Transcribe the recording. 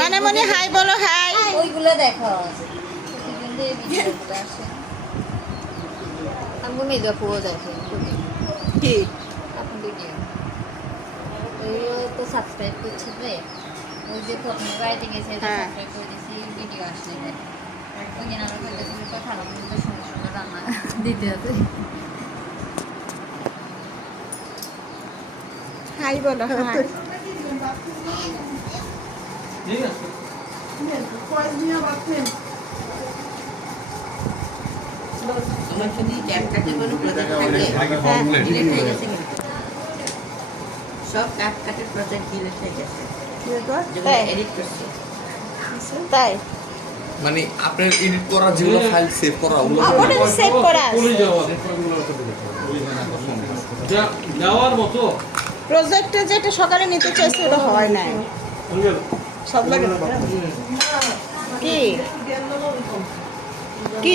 মানে মনে হাই বলো, হাই। ওইগুলো দেখো প্রতিদিন যে ভিডিওগুলো আসে আমি মেজা পুরো দেখে কি আপনার ভিডিও ওইও তো সাবস্ক্রাইব করছে যে ওই যে প্রথমে বাড়িতে গেছে সাবস্ক্রাইব করে দিয়েছি ভিডিও আসলে দেখ ওই দিন আমার বলতেছিল তো খারাপ কিন্তু সুন্দর সুন্দর রান্না দিতে হবে হাই বলো, হাই। তোমার যদি ক্যাপকাটে বলো প্রজেক্ট থাকে ডিলিট হয়ে গেছে কিন্তু সব ক্যাপকাটে প্রজেক্ট ডিলিট হয়ে গেছে যেগুলো এডিট করছি তাই মানে আপনার এডিট করা যেগুলো ফাইল সেভ করা ওগুলো ওটা সেভ করা আছে। যাওয়ার মতো প্রজেক্টে যেটা সকালে নিতে চাইছে ওটা হয় নাই। সব লাগে কি কি